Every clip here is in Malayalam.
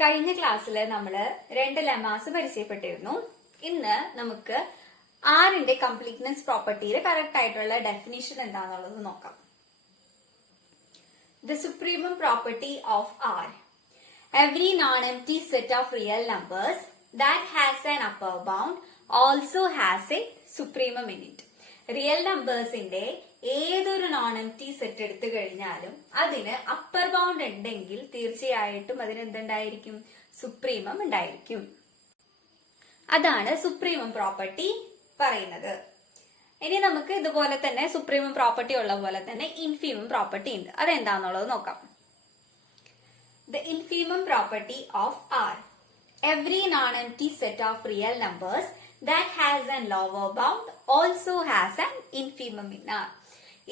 കഴിഞ്ഞ ക്ലാസ്സിൽ നമ്മൾ രണ്ട് ലെമാസ് പരിചയപ്പെട്ടിരുന്നു. ഇന്ന് നമുക്ക് ആറിന്റെ കംപ്ലീറ്റ്നെസ് പ്രോപ്പർട്ടിയുടെ കറക്റ്റ് ആയിട്ടുള്ള ഡെഫിനിഷൻ എന്താണെന്നുള്ളത് നോക്കാം. The supremum property of R. Every non-empty set of real numbers that has an upper bound also has a supremum in it. Real നമ്പേഴ്സിന്റെ ഏതൊരു നോൺ എംപ്റ്റി സെറ്റ് എടുത്തു കഴിഞ്ഞാലും അതിന് അപ്പർ ബൗണ്ട് ഉണ്ടെങ്കിൽ തീർച്ചയായിട്ടും അതിന് എന്തുണ്ടായിരിക്കും? സുപ്രീമം ഉണ്ടായിരിക്കും. അതാണ് സുപ്രീമം പ്രോപ്പർട്ടി പറയുന്നത്. ഇനി നമുക്ക് ഇതുപോലെ തന്നെ സുപ്രീമം പ്രോപ്പർട്ടി ഉള്ള പോലെ തന്നെ ഇൻഫീമം പ്രോപ്പർട്ടി ഉണ്ട്. അതെന്താന്നുള്ളത് നോക്കാം. The infimum property of R. Every non-empty set of real numbers that has a lower bound also has an infimum in R.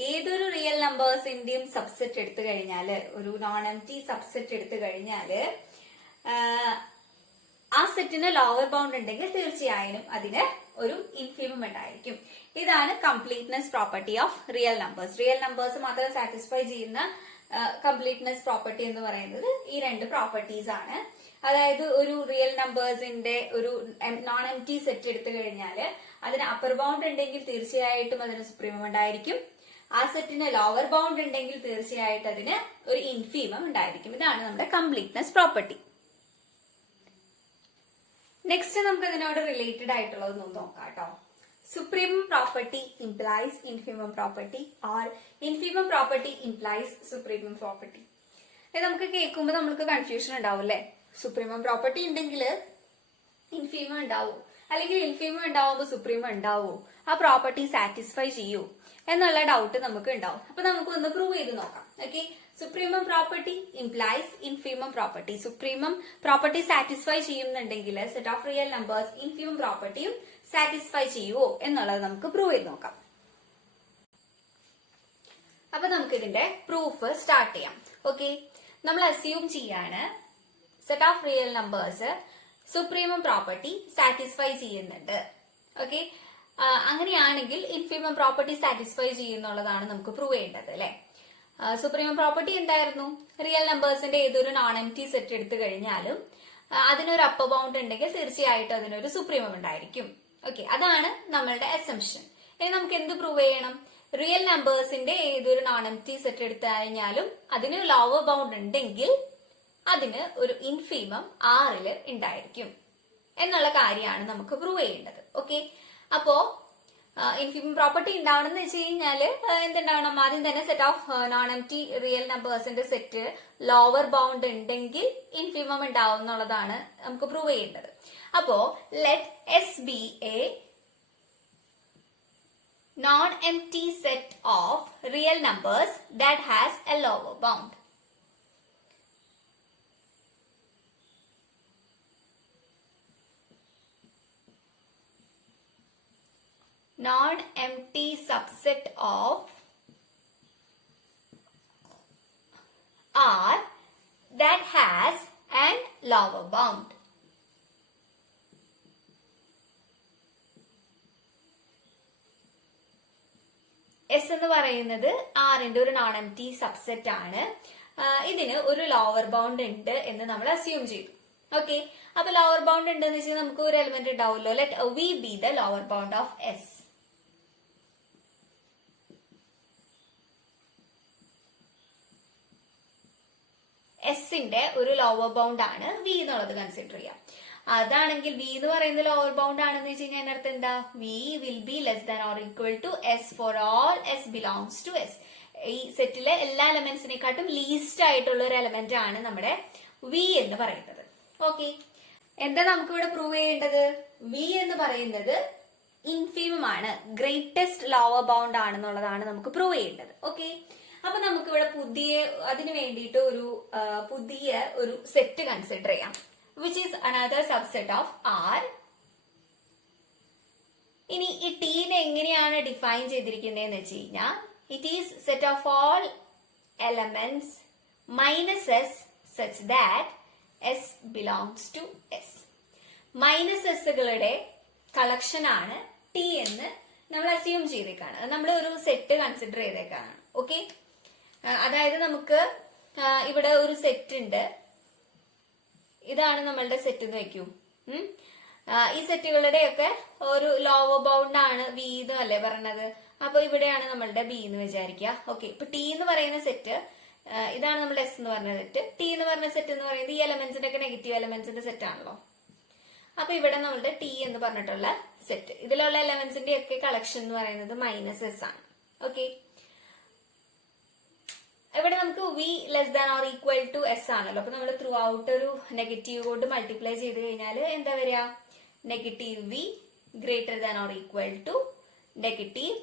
ഏതൊരു റിയൽ നമ്പേഴ്സിന്റെയും സബ്സെറ്റ് എടുത്തു കഴിഞ്ഞാല്, ഒരു നോൺ എംപ്റ്റി സബ്സെറ്റ് എടുത്തു കഴിഞ്ഞാല് ആ സെറ്റിന് ലോവർ ബൗണ്ട് ഉണ്ടെങ്കിൽ തീർച്ചയായും അതിന് ഒരു ഇൻഫീമം ഉണ്ടായിരിക്കും. ഇതാണ് completeness property of real numbers. Real numbers മാത്രം സാറ്റിസ്ഫൈ ചെയ്യുന്ന കംപ്ലീറ്റ്നെസ് പ്രോപ്പർട്ടി എന്ന് പറയുന്നത് ഈ രണ്ട് പ്രോപ്പർട്ടീസ് ആണ്. അതായത് ഒരു റിയൽ നമ്പേഴ്സിന്റെ ഒരു നോൺ എംപ്റ്റി സെറ്റ് എടുത്തു കഴിഞ്ഞാൽ അതിന് അപ്പർ ബൗണ്ട് ഉണ്ടെങ്കിൽ തീർച്ചയായിട്ടും അതിന് സുപ്രീമം ഉണ്ടായിരിക്കും. ആ സെറ്റിന് ലോവർ ബൗണ്ട് ഉണ്ടെങ്കിൽ തീർച്ചയായിട്ടും അതിന് ഒരു ഇൻഫീമം ഉണ്ടായിരിക്കും. ഇതാണ് നമ്മുടെ കംപ്ലീറ്റ്നെസ് പ്രോപ്പർട്ടി. നെക്സ്റ്റ് നമുക്ക് ഇതിനോട് റിലേറ്റഡ് ആയിട്ടുള്ളത് നോക്കാം കേട്ടോ. Supremum property implies infimum property or infimum property implies supremum property. ഇത് നമുക്ക് കേൾക്കുമ്പോൾ നമുക്ക് കൺഫ്യൂഷൻ ഉണ്ടാവും അല്ലെ? സുപ്രീമം പ്രോപ്പർട്ടി ഉണ്ടെങ്കിൽ ഇൻഫീമം ഉണ്ടാവും, അല്ലെങ്കിൽ ഇൻഫീമം ഉണ്ടാവുമ്പോൾ സുപ്രീമം ഉണ്ടാവോ? ആ പ്രോപ്പർട്ടി സാറ്റിസ്ഫൈ ചെയ്യൂ എന്നുള്ള ഡൗട്ട് നമുക്ക് ഉണ്ടാവും. അപ്പൊ നമുക്ക് ഒന്ന് പ്രൂവ് ചെയ്ത് നോക്കാം. Okay, supremum property implies infimum property. Supremum property satisfy ചെയ്യുന്നുണ്ടെങ്കിൽ set of real numbers infimum പ്രോപ്പർട്ടിയും സാറ്റിസ്ഫൈ ചെയ്യുവോ എന്നുള്ളത് നമുക്ക് പ്രൂവ് ചെയ്ത് നോക്കാം. അപ്പൊ നമുക്ക് ഇതിന്റെ പ്രൂഫ് സ്റ്റാർട്ട് ചെയ്യാം. ഓക്കെ, നമ്മൾ അസ്യൂം ചെയ്യാണ് set of real numbers supremum property satisfy ചെയ്യുന്നുണ്ട്. ഓക്കെ, അങ്ങനെയാണെങ്കിൽ ഇൻഫീമം പ്രോപ്പർട്ടി സാറ്റിസ്ഫൈ ചെയ്യുന്നുള്ളതാണ് നമുക്ക് പ്രൂവ് ചെയ്യേണ്ടത് അല്ലെ? സുപ്രീമം പ്രോപ്പർട്ടി എന്തായിരുന്നു? റിയൽ നമ്പേഴ്സിന്റെ ഏതൊരു നോൺ എംപ്റ്റി സെറ്റ് എടുത്തു കഴിഞ്ഞാലും അതിനൊരു അപ്പർ ബൗണ്ട് ഉണ്ടെങ്കിൽ തീർച്ചയായിട്ടും അതിനൊരു സുപ്രീമം ഉണ്ടായിരിക്കും. ഓക്കെ, അതാണ് നമ്മളുടെ അസംഷൻ. ഇനി നമുക്ക് എന്ത് പ്രൂവ് ചെയ്യണം? റിയൽ നമ്പേഴ്സിന്റെ ഏതൊരു നോൺ എംപ്റ്റി സെറ്റ് എടുത്തു കഴിഞ്ഞാലും അതിന് ലോവർ ബൗണ്ട് ഉണ്ടെങ്കിൽ അതിന് ഒരു ഇൻഫീമം ആറില് ഉണ്ടായിരിക്കും എന്നുള്ള കാര്യമാണ് നമുക്ക് പ്രൂവ് ചെയ്യേണ്ടത്. ഓക്കെ, അപ്പോ ഇൻഫീമം പ്രോപ്പർട്ടി ഉണ്ടാവണം എന്ന് വെച്ച് കഴിഞ്ഞാല് എന്തുണ്ടാവണം? ആദ്യം തന്നെ set of non empty real നമ്പേഴ്സിന്റെ സെറ്റ് ലോവർ ബൗണ്ട് ഉണ്ടെങ്കിൽ ഇൻഫീമം ഉണ്ടാവും എന്നുള്ളതാണ് നമുക്ക് പ്രൂവ് ചെയ്യേണ്ടത്. അപ്പോ let S be a non empty set of real numbers that has a lower bound. Non-empty subset of R that has an lower bound. S എന്ന് പറയുന്നത് ആറിന്റെ ഒരു നോൺ എംപ്റ്റി സബ്സെറ്റ് ആണ്. ഇതിന് ഒരു ലോവർ ബൗണ്ട് ഉണ്ട് എന്ന് നമ്മൾ അസ്യൂം ചെയ്തു. ഓക്കെ, അപ്പൊ ലോവർ ബൗണ്ട് ഉണ്ടെന്ന് വെച്ചാൽ നമുക്ക് ഒരു എലിമെന്റ് ഉണ്ടാവുമല്ലോ. Let V be the lower bound of S. എസിന്റെ ഒരു ലോവർ ബൗണ്ട് ആണ് വി എന്നുള്ളത് കൺസിഡർ ചെയ്യാം. അതാണെങ്കിൽ വി എന്ന് പറയുന്നത് ലോവർ ബൗണ്ട് ആണെന്ന് വെച്ച് കഴിഞ്ഞാൽ അതിനർത്ഥം എന്താ? V will be less than or equal to S for all S belongs to S. ഈ സെറ്റിലെ എല്ലാ എലമെന്റ്സിനെക്കാട്ടും ലീസ്റ്റ് ആയിട്ടുള്ള ഒരു എലമെന്റ് ആണ് നമ്മുടെ വി എന്ന് പറയുന്നത്. ഓക്കെ, എന്താ നമുക്ക് ഇവിടെ പ്രൂവ് ചെയ്യേണ്ടത്? വി എന്ന് പറയുന്നത് ഇൻഫീമം ആണ്, ഗ്രേറ്റസ്റ്റ് ലോവർ ബൗണ്ട് ആണെന്നുള്ളതാണ് നമുക്ക് പ്രൂവ് ചെയ്യേണ്ടത്. ഓക്കെ, അപ്പൊ നമുക്ക് ഇവിടെ അതിന് വേണ്ടിയിട്ട് പുതിയ ഒരു സെറ്റ് കൺസിഡർ ചെയ്യാം, which is another subset of R. ഇനി ഈ ടീനെ എങ്ങനെയാണ് ഡിഫൈൻ ചെയ്തിരിക്കുന്നതെന്ന് വെച്ച് കഴിഞ്ഞാൽ it is set of all elements minus S such that S belongs to S. Minus എസ്സുകളുടെ കളക്ഷൻ ആണ് ടി എന്ന് നമ്മൾ അസ്യൂം ചെയ്തേക്കാണ്. നമ്മൾ ഒരു സെറ്റ് കൺസിഡർ ചെയ്തേക്കാണ്. ഓക്കെ, അതായത് നമുക്ക് ഇവിടെ ഒരു സെറ്റ് ഉണ്ട്. ഇതാണ് നമ്മളുടെ സെറ്റ് എന്ന് വെക്കൂ. ഈ സെറ്റുകളുടെയൊക്കെ ഒരു ലോവർ ബൗണ്ട് ആണ് വി എന്നല്ലേ പറഞ്ഞത്. അപ്പൊ ഇവിടെയാണ് നമ്മളുടെ ബി എന്ന് വിചാരിക്കുക. ഓക്കെ, ഇപ്പൊ ടി എന്ന് പറയുന്ന സെറ്റ് ഇതാണ് നമ്മുടെ എസ് എന്ന് പറഞ്ഞ സെറ്റ്. ടി എന്ന് പറഞ്ഞ സെറ്റ് എന്ന് പറയുന്നത് ഈ എലമെന്റ്സിന്റെ ഒക്കെ നെഗറ്റീവ് എലമെന്റ്സിന്റെ സെറ്റ് ആണല്ലോ. അപ്പൊ ഇവിടെ നമ്മളുടെ ടി എന്ന് പറഞ്ഞിട്ടുള്ള സെറ്റ്, ഇതിലുള്ള എലമെന്റ്സിന്റെ ഒക്കെ കളക്ഷൻ എന്ന് പറയുന്നത് മൈനസ് എസ് ആണ്. ഓക്കെ, ഇവിടെ നമുക്ക് V less than or equal to S ആണല്ലോ. അപ്പൊ നമ്മൾ ത്രൂ ഔട്ട് ഒരു നെഗറ്റീവ് കൊണ്ട് മൾട്ടിപ്ലൈ ചെയ്ത് കഴിഞ്ഞാൽ എന്താ വരിക? Negative V greater than or equal to negative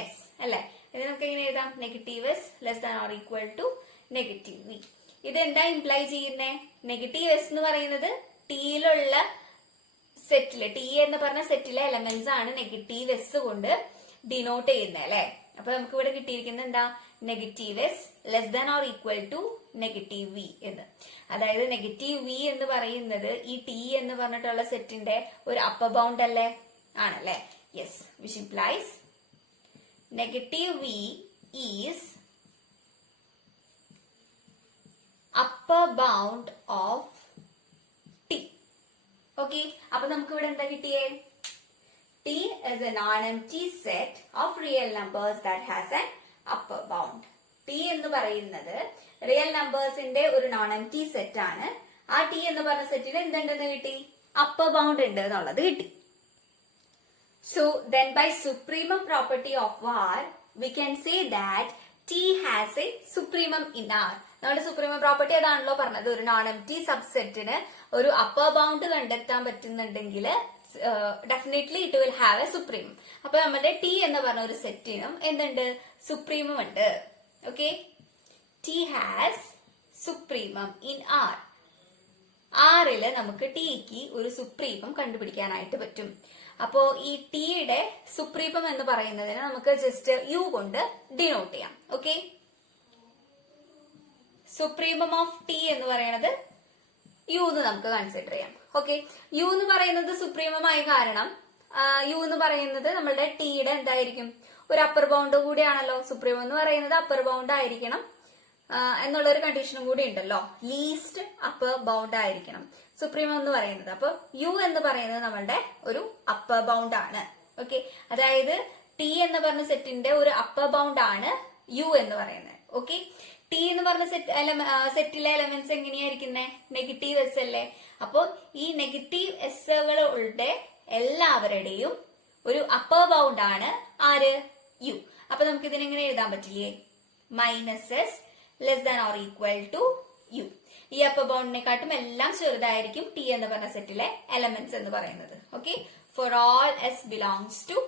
S അല്ലെ. ഇത് നമുക്ക് എങ്ങനെ എഴുതാം? Negative S less than or equal to negative V. ഇത് എന്താ ഇംപ്ലൈ ചെയ്യുന്നേ? നെഗറ്റീവ് എസ് എന്ന് പറയുന്നത് ടിയിലുള്ള സെറ്റില്, ടി എന്ന് പറഞ്ഞ സെറ്റിലെ എലമെന്റ്സ് ആണ് നെഗറ്റീവ് എസ് കൊണ്ട് ഡിനോട്ട് ചെയ്യുന്നത് അല്ലെ. അപ്പൊ നമുക്ക് ഇവിടെ കിട്ടിയിരിക്കുന്നത് എന്താ? Negative S less than or equal to negative V എന്ന്. അതായത് നെഗറ്റീവ് വി എന്ന് പറയുന്നത് ഈ ടി എന്ന് പറഞ്ഞിട്ടുള്ള സെറ്റിന്റെ ഒരു അപ്പർ ബൗണ്ട് അല്ലേ? ആണല്ലേ? Yes, which implies negative V is upper bound of T. Okay, അപ്പൊ നമുക്ക് ഇവിടെ എന്താ കിട്ടിയേ? T is a non-empty set of real numbers that has an upper bound. T എന്ന് പറയുന്നത് റിയൽ നമ്പേഴ്സിന്റെ ഒരു നോൺ എംപ്റ്റി സെറ്റ് ആണ്. ആ ടി എന്ന് പറഞ്ഞ സെറ്റിൽ എന്തുണ്ടെന്ന് കിട്ടി? അപ്പർ ബൗണ്ട് ഉണ്ട് എന്നുള്ളത് കിട്ടി. So then by supremum property of R we can say that T has a supremum in R. നമ്മുടെ സുപ്രീമം പ്രോപ്പർട്ടി അതാണല്ലോ പറഞ്ഞത്. ഒരു നോൺ എംപ്റ്റി സബ്സെറ്റിന് ഒരു അപ്പർ ബൗണ്ട് കണ്ടെത്താൻ പറ്റുന്നുണ്ടെങ്കിൽ definitely it will have A supremum. അപ്പൊ നമ്മുടെ ടി എന്ന് പറഞ്ഞ ഒരു സെറ്റിനും എന്തുണ്ട്? സുപ്രീമം ഉണ്ട്. Okay, T has supremum in R. ആറില് നമുക്ക് ടിക്ക് ഒരു സുപ്രീമം കണ്ടുപിടിക്കാനായിട്ട് പറ്റും. അപ്പോ ഈ ടിയുടെ സുപ്രീമം എന്ന് പറയുന്നതിന് നമുക്ക് ജസ്റ്റ് യു കൊണ്ട് ഡിനോട്ട് ചെയ്യാം. ഓക്കെ, സുപ്രീമം ഓഫ് ടി എന്ന് പറയുന്നത് യു എന്ന് നമുക്ക് കൺസിഡർ ചെയ്യാം. ഓക്കെ, യു എന്ന് പറയുന്നത് സുപ്രീമമായ കാരണം യു എന്ന് പറയുന്നത് നമ്മളുടെ ടിയുടെ എന്തായിരിക്കും? ഒരു അപ്പർ ബൗണ്ട് കൂടിയാണല്ലോ. സുപ്രീമം എന്ന് പറയുന്നത് അപ്പർ ബൗണ്ട് ആയിരിക്കണം എന്നുള്ളൊരു കണ്ടീഷനും കൂടി ഉണ്ടല്ലോ. ലീസ്റ്റ് അപ്പർ ബൗണ്ട് ആയിരിക്കണം സുപ്രീമം എന്ന് പറയുന്നത്. അപ്പൊ യു എന്ന് പറയുന്നത് നമ്മളുടെ ഒരു അപ്പർ ബൗണ്ട് ആണ്. ഓക്കെ, അതായത് ടി എന്ന് പറഞ്ഞ സെറ്റിന്റെ ഒരു അപ്പർ ബൗണ്ട് ആണ് യു എന്ന് പറയുന്നത്. ഓക്കെ, ടി എന്ന് പറഞ്ഞ സെറ്റിലെ എലമെന്റ്സ് എങ്ങനെയായിരിക്കുന്നേ? നെഗറ്റീവ് എസ് അല്ലേ. അപ്പോ ഈ നെഗറ്റീവ് എസ്സുകളുടെ എല്ലാവരുടെയും ഒരു അപ്പർ ബൗണ്ട് ആണ് ആര്? യു. അപ്പൊ നമുക്ക് ഇതിനെങ്ങനെ എഴുതാൻ പറ്റില്ലേ? Minus S less than or equal to U. ഈ അപ്പർ ബൗണ്ടിനെക്കാട്ടും എല്ലാം ചെറുതായിരിക്കും ടി എന്ന് പറഞ്ഞ സെറ്റിലെ എലമെന്റ്സ് എന്ന് പറയുന്നത്. Okay, for all S belongs to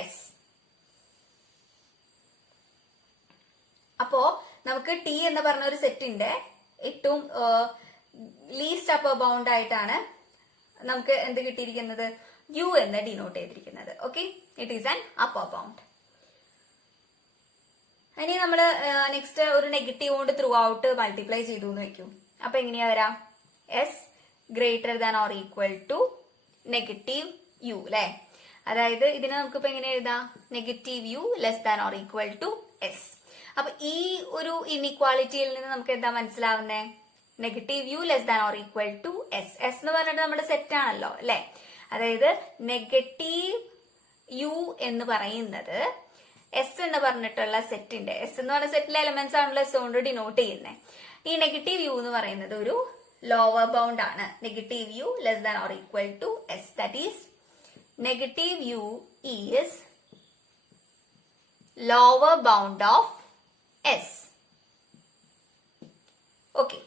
S. അപ്പോ നമുക്ക് ടി എന്ന് പറഞ്ഞ ഒരു സെറ്റിന്റെ ഏറ്റവും ലീസ്റ്റ് അപ്പർ ബൗണ്ട് ആയിട്ടാണ് നമുക്ക് എന്ത് കിട്ടിയിരിക്കുന്നത്? യു എന്ന് ഡിനോട്ട് ചെയ്തിരിക്കുന്നത്. Okay, it is an upper bound. ഇനി നമ്മള് നെക്സ്റ്റ് ഒരു നെഗറ്റീവ് കൊണ്ട് ത്രൂ ഔട്ട് മൾട്ടിപ്ലൈ ചെയ്തു എന്ന് വെക്കും. അപ്പൊ എങ്ങനെയാ വരാം? S greater than or equal to negative U അല്ലെ. അതായത് ഇതിനെ നമുക്കിപ്പോ എങ്ങനെ എഴുതാം? Negative U less than or equal to S. അപ്പൊ ഈ ഒരു ഇൻഇക്വാളിറ്റിയിൽ നിന്ന് നമുക്ക് എന്താ മനസ്സിലാവുന്നേ? Negative U less than or equal to S. S എന്ന് പറഞ്ഞിട്ട് നമ്മുടെ സെറ്റ് ആണല്ലോ അല്ലെ. അതായത് നെഗറ്റീവ് യു എന്ന് പറയുന്നത് എസ് എന്ന് പറഞ്ഞിട്ടുള്ള സെറ്റിന്റെ, എസ് എന്ന് പറഞ്ഞ സെറ്റിലെ എലമെന്റ്സ് ആണല്ലോ എസ് കൊണ്ട് ഡിനോട്ട് ചെയ്യുന്നത്. ഈ നെഗറ്റീവ് യു എന്ന് പറയുന്നത് ഒരു ലോവർ ബൗണ്ട് ആണ്. Negative U less than or equal to S. That is negative U is lower bound of S. Okay,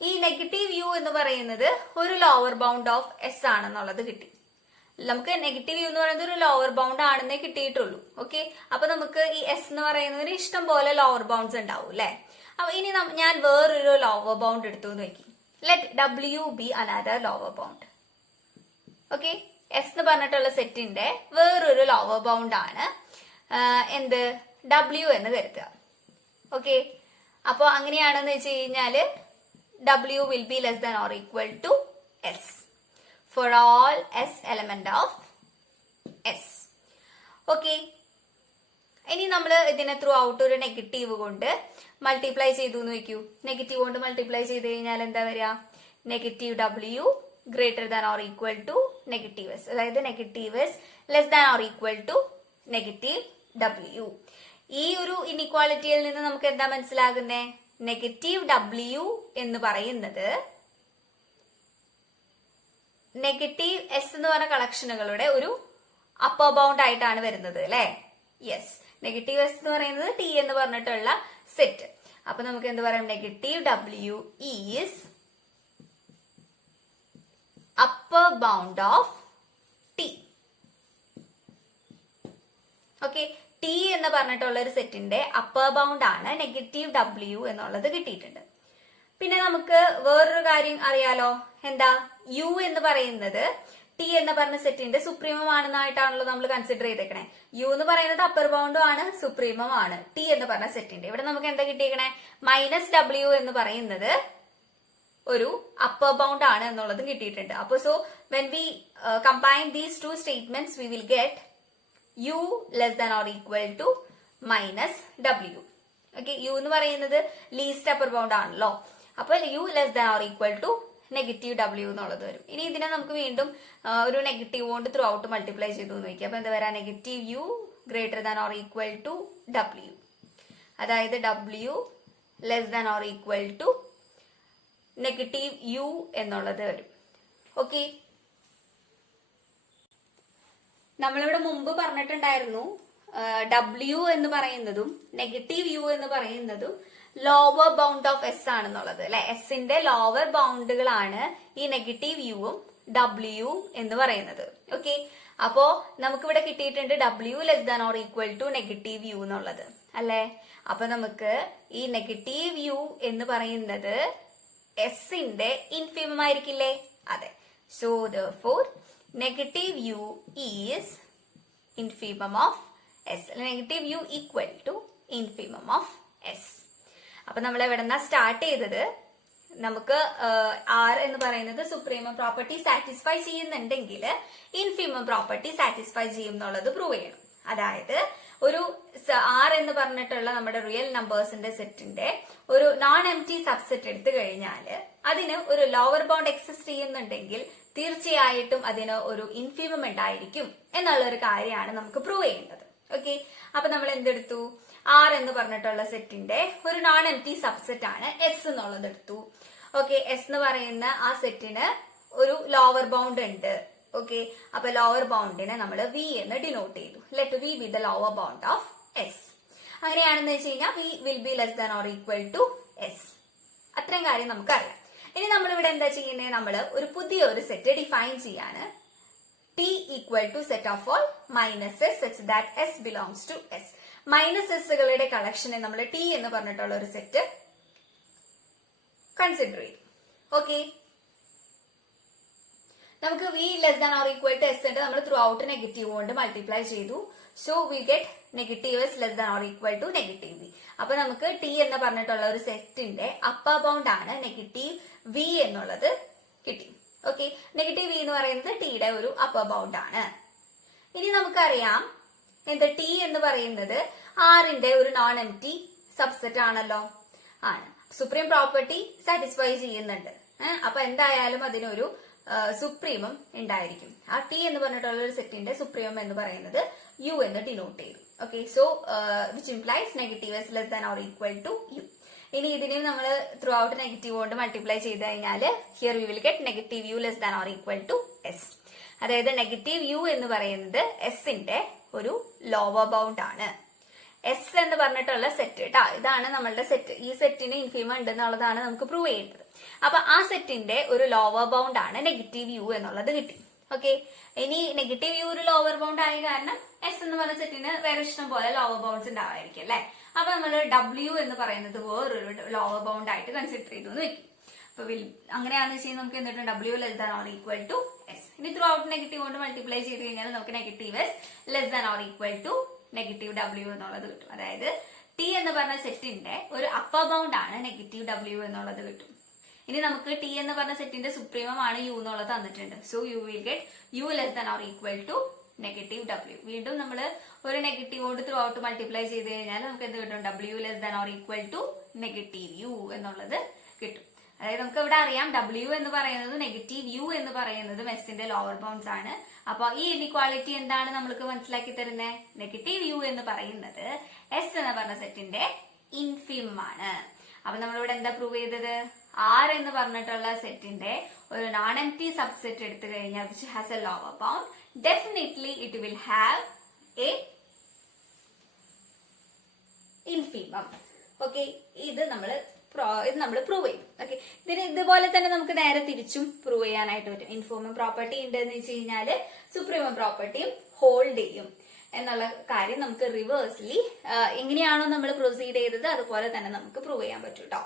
ഈ നെഗറ്റീവ് യു എന്ന് പറയുന്നത് ഒരു ലോവർ ബൗണ്ട് ഓഫ് എസ് ആണെന്നുള്ളത് കിട്ടി. നമുക്ക് നെഗറ്റീവ് യു എന്ന് പറയുന്നത് ഒരു ലോവർ ബൗണ്ട് ആണെന്നേ കിട്ടിയിട്ടുള്ളൂ. ഓക്കെ, അപ്പൊ നമുക്ക് ഈ എസ് എന്ന് പറയുന്നതിന് ഇഷ്ടം പോലെ ലോവർ ബൗണ്ട്സ് ഉണ്ടാവും അല്ലെ. അപ്പൊ ഇനി ഞാൻ വേറൊരു ലോവർ ബൗണ്ട് എടുത്തു എന്ന് വെക്കും. Let W B another lower bound. Okay, S എന്ന് പറഞ്ഞിട്ടുള്ള സെറ്റിന്റെ വേറൊരു ലോവർ ബൗണ്ട് ആണ് എന്ത്? ഡബ്ല്യു എന്ന് കരുതുക. ഓക്കെ, അപ്പൊ അങ്ങനെയാണെന്ന് വെച്ച് കഴിഞ്ഞാല് W will be less than or equal to S for all s element of s. Okay, ഇനി നമ്മൾ ഇതിനെ ത്രൂ ഔട്ട് ഒരു നെഗറ്റീവ് കൊണ്ട് മൾട്ടിപ്ലൈ ചെയ്തു എന്ന് വെക്കൂ. നെഗറ്റീവ് കൊണ്ട് മൾട്ടിപ്ലൈ ചെയ്ത് കഴിഞ്ഞാൽ എന്താ വരിക? Negative W greater than or equal to negative S. അതായത് negative S less than or equal to negative W. ഈ ഒരു ഇൻഇക്വാളിറ്റിയിൽ നിന്ന് നമുക്ക് എന്താ മനസ്സിലാകുന്നേ? നെഗറ്റീവ് ഡബ്ല്യു എന്ന് പറയുന്നത് നെഗറ്റീവ് എസ് എന്ന് പറഞ്ഞ കളക്ഷനുകളുടെ ഒരു അപ്പർ ബൗണ്ട് ആയിട്ടാണ് വരുന്നത് അല്ലെ? യെസ്, നെഗറ്റീവ് എസ് എന്ന് പറയുന്നത് ടി എന്ന് പറഞ്ഞിട്ടുള്ള സെറ്റ്. അപ്പൊ നമുക്ക് എന്ത് പറയാം? Negative W is upper bound of T. Okay, T എന്ന് പറഞ്ഞിട്ടുള്ള ഒരു സെറ്റിന്റെ അപ്പർ ബൗണ്ട് ആണ് നെഗറ്റീവ് ഡബ്ല്യു എന്നുള്ളത് കിട്ടിയിട്ടുണ്ട്. പിന്നെ നമുക്ക് വേറൊരു കാര്യം അറിയാലോ. എന്താ? യു എന്ന് പറയുന്നത് ടി എന്ന് പറഞ്ഞ സെറ്റിന്റെ സുപ്രീമം ആണെന്നായിട്ടാണല്ലോ നമ്മൾ കൺസിഡർ ചെയ്തേക്കണേ. യു എന്ന് പറയുന്നത് അപ്പർ ബൗണ്ടും ആണ് സുപ്രീമം ആണ് ടി എന്ന് പറഞ്ഞ സെറ്റിന്റെ. ഇവിടെ നമുക്ക് എന്താ കിട്ടിയേക്കണേ? മൈനസ് ഡബ്ല്യു എന്ന് പറയുന്നത് ഒരു അപ്പർ ബൗണ്ട് ആണ് എന്നുള്ളതും കിട്ടിയിട്ടുണ്ട്. അപ്പൊ so when we combine these two statements we will get U less than or equal to minus W. Okay, U എന്ന് പറയുന്നത് ലീസ്റ്റ് അപ്പർ ബൗണ്ട് ആണല്ലോ. അപ്പൊ U less than or equal to negative W എന്നുള്ളത് വരും. ഇനി ഇതിനെ നമുക്ക് വീണ്ടും ഒരു നെഗറ്റീവ് കൊണ്ട് ത്രൂ ഔട്ട് മൾട്ടിപ്ലൈ ചെയ്തു നോക്കി. അപ്പൊ എന്താ പറയാ? Negative U greater than or equal to W. അതായത് W less than or equal to negative U എന്നുള്ളത് വരും. ഓക്കെ, നമ്മളിവിടെ മുമ്പ് പറഞ്ഞിട്ടുണ്ടായിരുന്നു ഡബ്ല്യു എന്ന് പറയുന്നതും നെഗറ്റീവ് യു എന്ന് പറയുന്നതും ലോവർ ബൗണ്ട് ഓഫ് എസ് ആണെന്നുള്ളത് അല്ലെ? എസിന്റെ ലോവർ ബൗണ്ടുകളാണ് ഈ നെഗറ്റീവ് യുവും ഡബ്ല്യുവും എന്ന് പറയുന്നത്. ഓക്കെ, അപ്പോ നമുക്കിവിടെ കിട്ടിയിട്ടുണ്ട് W less than or equal to negative U എന്നുള്ളത് അല്ലെ? അപ്പൊ നമുക്ക് ഈ നെഗറ്റീവ് യു എന്ന് പറയുന്നത് എസിന്റെ ഇൻഫിമം ആയിരിക്കില്ലേ? അതെ. So therefore negative U is infimum of S. Negative U equal to infimum of S. അപ്പൊ നമ്മൾ എവിടെന്നാ സ്റ്റാർട്ട് ചെയ്തത്? നമുക്ക് ആർ എന്ന് പറയുന്നത് സുപ്രീമം പ്രോപ്പർട്ടി സാറ്റിസ്ഫൈ ചെയ്യുന്നുണ്ടെങ്കിൽ ഇൻഫിമം പ്രോപ്പർട്ടി സാറ്റിസ്ഫൈ ചെയ്യും എന്നുള്ളത് പ്രൂവ് ചെയ്യണം. അതായത് ഒരു ആർ എന്ന് പറഞ്ഞിട്ടുള്ള നമ്മുടെ റിയൽ നമ്പേഴ്സിന്റെ സെറ്റിന്റെ ഒരു നോൺ എംപ്റ്റി സബ്സെറ്റ് എടുത്തു കഴിഞ്ഞാൽ അതിന് ഒരു ലോവർ ബൗണ്ട് എക്സിസ്റ്റ് ചെയ്യുന്നുണ്ടെങ്കിൽ തീർച്ചയായിട്ടും അതിന് ഒരു ഇൻഫിമം ഉണ്ടായിരിക്കും എന്നുള്ള ഒരു കാര്യമാണ് നമുക്ക് പ്രൂവ് ചെയ്യേണ്ടത്. ഓക്കെ, അപ്പൊ നമ്മൾ എന്തെടുത്തു? ആർ എന്ന് പറഞ്ഞിട്ടുള്ള സെറ്റിന്റെ ഒരു നോൺ എംപ്റ്റി സബ്സെറ്റ് ആണ് എസ് എന്നുള്ളത് എടുത്തു. ഓക്കെ, എസ് എന്ന് പറയുന്ന ആ സെറ്റിന് ഒരു ലോവർ ബൗണ്ട് ഉണ്ട്. ഓക്കെ, അപ്പൊ ലോവർ ബൗണ്ടിനെ നമ്മൾ വി എന്ന് ഡിനോട്ട് ചെയ്തു. Let V be the lower bound of S. അങ്ങനെയാണെന്ന് വെച്ച് കഴിഞ്ഞാൽ V will be less than or equal to S. അത്രയും കാര്യം നമുക്കറിയാം. ഇനി നമ്മൾ ഇവിടെ എന്താ ചെയ്യുന്നത്? നമ്മൾ ഒരു പുതിയ ഒരു സെറ്റ് ഡിഫൈൻ ചെയ്യാണ്. T equal to set of all minus S such that S belongs to S. Minus എസുകളുടെ കളക്ഷനെ നമ്മൾ ടി എന്ന് പറഞ്ഞിട്ടുള്ള ഒരു സെറ്റ് കൺസിഡർ ചെയ്യും. ഓക്കെ, നമുക്ക് V less than or equal to S ഉണ്ട്. നമ്മൾ ത്രൂ ഔട്ട് നെഗറ്റീവ് കൊണ്ട് മൾട്ടിപ്ലൈ ചെയ്തു. So we get negative S less than or equal to negative V. അപ്പൊ നമുക്ക് ടി എന്ന് പറഞ്ഞിട്ടുള്ള ഒരു സെറ്റിന്റെ അപ്പർ ബൗണ്ട് ആണ് നെഗറ്റീവ് വി എന്നുള്ളത് കിട്ടി. ഓക്കെ, നെഗറ്റീവ് വി എന്ന് പറയുന്നത് ടിയുടെ ഒരു അപ്പർ ബൗണ്ട് ആണ്. ഇനി നമുക്കറിയാം എന്താ? ടി എന്ന് പറയുന്നത് ആറിന്റെ ഒരു നോൺ എംപ്റ്റി സബ്സെറ്റ് ആണല്ലോ. ആണ്, സുപ്രീം പ്രോപ്പർട്ടി സാറ്റിസ്ഫൈ ചെയ്യുന്നുണ്ട്. അപ്പൊ എന്തായാലും അതിനൊരു സുപ്രീമം ഉണ്ടായിരിക്കും. ആ ടി എന്ന് പറഞ്ഞിട്ടുള്ള ഒരു സെറ്റിന്റെ സുപ്രീമം എന്ന് പറയുന്നത് യു എന്ന് ഡിനോട്ട് ചെയ്തു. Okay, so which implies negative S less than or equal to U. ഇനി ഇതിനെയും നമ്മൾ ത്രൂ ഔട്ട് നെഗറ്റീവ് കൊണ്ട് മൾട്ടിപ്ലൈ ചെയ്ത് കഴിഞ്ഞാൽ here we will get negative U less than or equal to S. അതായത് നെഗറ്റീവ് യു എന്ന് പറയുന്നത് എസിന്റെ ഒരു ലോവർ ബൗണ്ട് ആണ്. എസ് എന്ന് പറഞ്ഞിട്ടുള്ള സെറ്റ് കേട്ടോ, ഇതാണ് നമ്മളുടെ സെറ്റ്. ഈ സെറ്റിന് ഇൻഫിമം ഉണ്ട് എന്നുള്ളതാണ് നമുക്ക് പ്രൂവ് ചെയ്യേണ്ടത്. അപ്പൊ ആ സെറ്റിന്റെ ഒരു ലോവർ ബൗണ്ട് ആണ് നെഗറ്റീവ് യു എന്നുള്ളത് കിട്ടി. ഓക്കെ, ഇനി നെഗറ്റീവ് യു ഒരു ലോവർ ബൗണ്ട് ആയ കാരണം എസ് എന്ന് പറഞ്ഞ സെറ്റിന് വേറെ ഇഷ്ടം പോലെ ലോവർ ബൗണ്ട്സ് ഉണ്ടാവായിരിക്കും അല്ലെ? അപ്പൊ നമ്മൾ ഡബ്ല്യു എന്ന് പറയുന്നത് വേറൊരു ലോവർ ബൗണ്ട് ആയിട്ട് കൺസിഡർ ചെയ്തു എന്ന് വെക്കും. അപ്പൊ അങ്ങനെയാണെന്ന് വെച്ചാൽ നമുക്ക് എന്നിട്ട് W less than or equal to S. ഇനി ത്രൂ ഔട്ട് നെഗറ്റീവ് കൊണ്ട് മൾട്ടിപ്ലൈ ചെയ്ത് കഴിഞ്ഞാൽ നമുക്ക് negative S less than or equal to negative W എന്നുള്ളത് കിട്ടും. അതായത് ടി എന്ന് പറഞ്ഞ സെറ്റിന്റെ ഒരു അപ്പർ ബൗണ്ട് ആണ് നെഗറ്റീവ് ഡബ്ല്യു എന്നുള്ളത് കിട്ടും. ഇനി നമുക്ക് ടി എന്ന് പറഞ്ഞ സെറ്റിന്റെ സുപ്രീമം ആണ് യു എന്നുള്ളത് തന്നിട്ടുണ്ട്. So U will get U less than or equal to negative W. വീണ്ടും നമ്മൾ ഒരു നെഗറ്റീവ് കൊണ്ട് ത്രൂ ഔട്ട് മൾട്ടിപ്ലൈ ചെയ്ത് കഴിഞ്ഞാൽ നമുക്ക് എന്ത് കിട്ടും? W less than or equal to negative U എന്നുള്ളത് കിട്ടും. അതായത് നമുക്ക് ഇവിടെ അറിയാം W എന്ന് പറയുന്നത് നെഗറ്റീവ് U എന്ന് പറയുന്നതും S ന്റെ ലോവർ ബൗണ്ട്സ് ആണ്. അപ്പൊ ഈ ഇൻഇക്വാളിറ്റി എന്താണ് നമ്മൾക്ക് മനസ്സിലാക്കി തരുന്നത്? നെഗറ്റീവ് U എന്ന് പറയുന്നത് S എന്ന് പറഞ്ഞ സെറ്റിന്റെ ഇൻഫിമം ആണ്. അപ്പൊ നമ്മളിവിടെ എന്താ പ്രൂവ് ചെയ്തത്? R എന്ന് പറഞ്ഞിട്ടുള്ള സെറ്റിന്റെ ഒരു നോൺ എംപ്റ്റി സബ്സെറ്റ് എടുത്തു കഴിഞ്ഞാൽ which has a lower bound, definitely it will have a infimum. Okay, ഇത് നമ്മൾ പ്രൂവ് ചെയ്യും. ഓക്കെ, ഇതിന് ഇതുപോലെ തന്നെ നമുക്ക് നേരെ തിരിച്ചും പ്രൂവ് ചെയ്യാനായിട്ട് പറ്റും. ഇൻഫോമം പ്രോപ്പർട്ടി ഉണ്ട് എന്ന് വെച്ച് കഴിഞ്ഞാല് സുപ്രീമം പ്രോപ്പർട്ടിയും ഹോൾഡ് ചെയ്യും എന്നുള്ള കാര്യം നമുക്ക് റിവേഴ്സ്ലി എങ്ങനെയാണോ നമ്മൾ പ്രൊസീഡ് ചെയ്തത് അതുപോലെ തന്നെ നമുക്ക് പ്രൂവ് ചെയ്യാൻ പറ്റും കേട്ടോ.